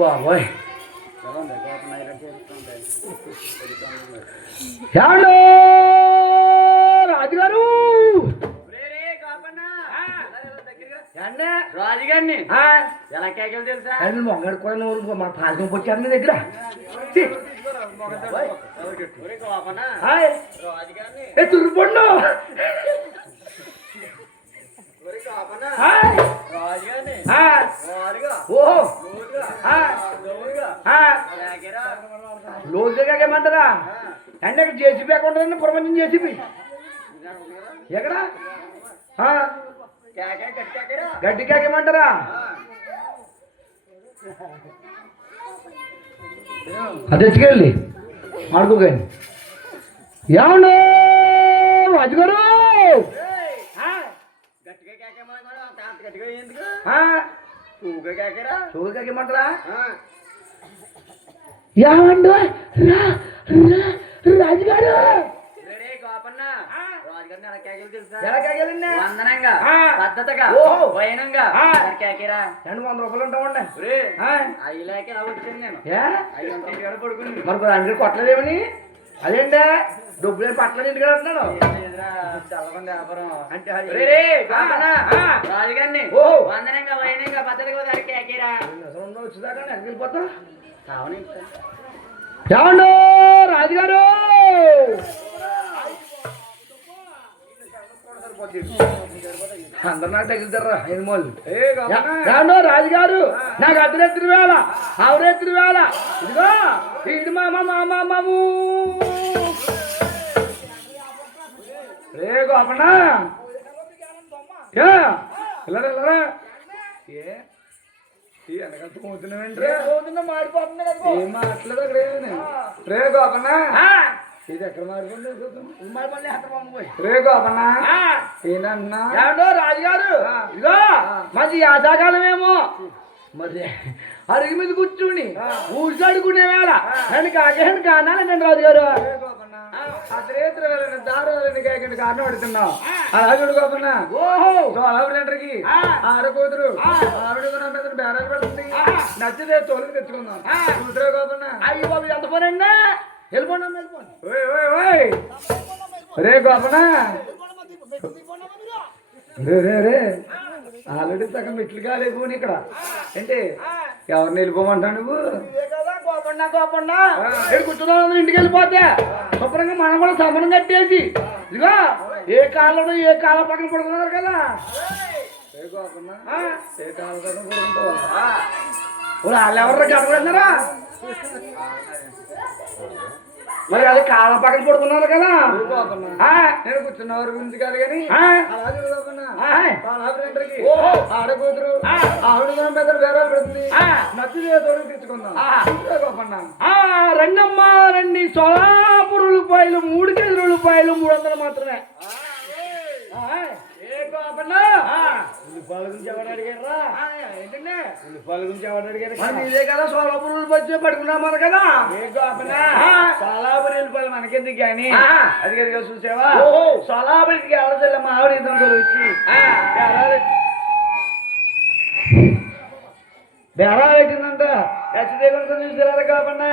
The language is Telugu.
బాబోయ్ రాజుగారు రాజుగారిని ఎలా కేకలు తెలుసా మొంగడు కూడా నువ్వు మా పాలకం వచ్చారు మీ దగ్గర తుర్రుపండు లోతుగాకేమంటారా అంటే ఇక్కడ జేసీబీ ఎక్కడ ఉంటుందండి ప్రపంచం జేసీబీ ఎక్కడ గడ్డి కేకేమంటారా అది తెచ్చుకెళ్ళి ఆడుకోకండి ఏమన్నా రాజుగారు చూగకేమంటారా ఏమండు రాజుగారు వందనంగా పద్ధతిగా వైనంగా కేకరా 200 రూపాయలు ఉంటామండి అయ్యలేక వచ్చాను నేను పడుకుని మనకు అందరూ కొట్టలేదేమని అదేంటే డబ్బులే పట్టలేదు ఇంటికి అంటున్నాడు రాజుగారిని వందనంగా వైనంగా పద్ధతిగా కేకరా వచ్చేదాకా వెనక్కి వెళ్ళిపోతా కావని ఏమండు రాజుగారు అందరు నాకు తగ్గుతారా ఏమో రాజుగారు నాకు అర్ధరాత్రి వేళ అవరాత్రి వేళ ఇదిగో ఇది మామూ రే గోపన్నా వెళ్ళరా మారిపోతుంది ఏం మాట్లాడదు అక్కడ రే గోపన్నా ఇది ఎక్కడ మారిపోయింది రే గోపన్నా ఏనన్నా రాజుగారు ఇదిగో మంచి యాసాకాలమేమో మరి అరుగు మీద కూర్చుని ఊడ్చాడుకునే వేళ నన్ను కాకేసాను కానాలి నేను రాజుగారు అతనేత్ర దారులని కాకండి కారణం పడుతున్నావు అలా చూడుకోపన్నా ఓహో సోలాబులంటరికి ఆడకూతురు ఆవిడ బేరాలు పెడుతుంది నచ్చితే తోలికి తెచ్చుకుందాం కూతురేకోపన్నా అయ్యి బాబు ఎంత పోనండి వెళ్ళిపోండి రే గోపనా రే ఆల్రెడీ సగం మెట్లు కాలేకపోని ఇక్కడ ఏంటి ఎవరిని వెళ్ళిపోమంటావు నువ్వు గోపన్నా కూర్చున్నావు ఇంటికి వెళ్ళిపోతే శుభ్రంగా మనం కూడా సమరం కట్టేసి ఇదిగో ఏ కాలంలో ఏ కాలం పక్కన పడుకున్నారు కదా ఏ గోపన్నా ఏ కాలం పక్కన పడుకుంటావు వాళ్ళు ఎవరు గడపడుతున్నారా మరి అది కాళ్ళ పక్కన పడుకున్నారు కదా నేను కూర్చున్నవారి గురించి కాదు కానీ ఆడకూతురు ఆవిడ పెద్ద వేరే పెడుతుంది నచ్చితే తోడు తెచ్చుకుందాం రంగమ్మ రండి సోలాపూర్ రూపాయలు 3 కేజీల రూపాయలు 300 మాత్రమే ఉల్లిపాయల గురించి ఎవరు అడిగారా ఏంటంటే ఉల్లిపాయల గురించి ఎవరు అడిగారు ఇదే కదా సోలాపూర్ వచ్చి పడుకున్నామన్నారు కదా సోలాపూర్ ఉల్లిపాయలు మనకెందుకు కానీ అది కదా చూసావా సోలాపూరికి ఎవరు మా ఆవిడ ఇద్దరు వచ్చి బేరా పెట్టిందంట ఖచ్చితంగా చూసారా కాపన్నా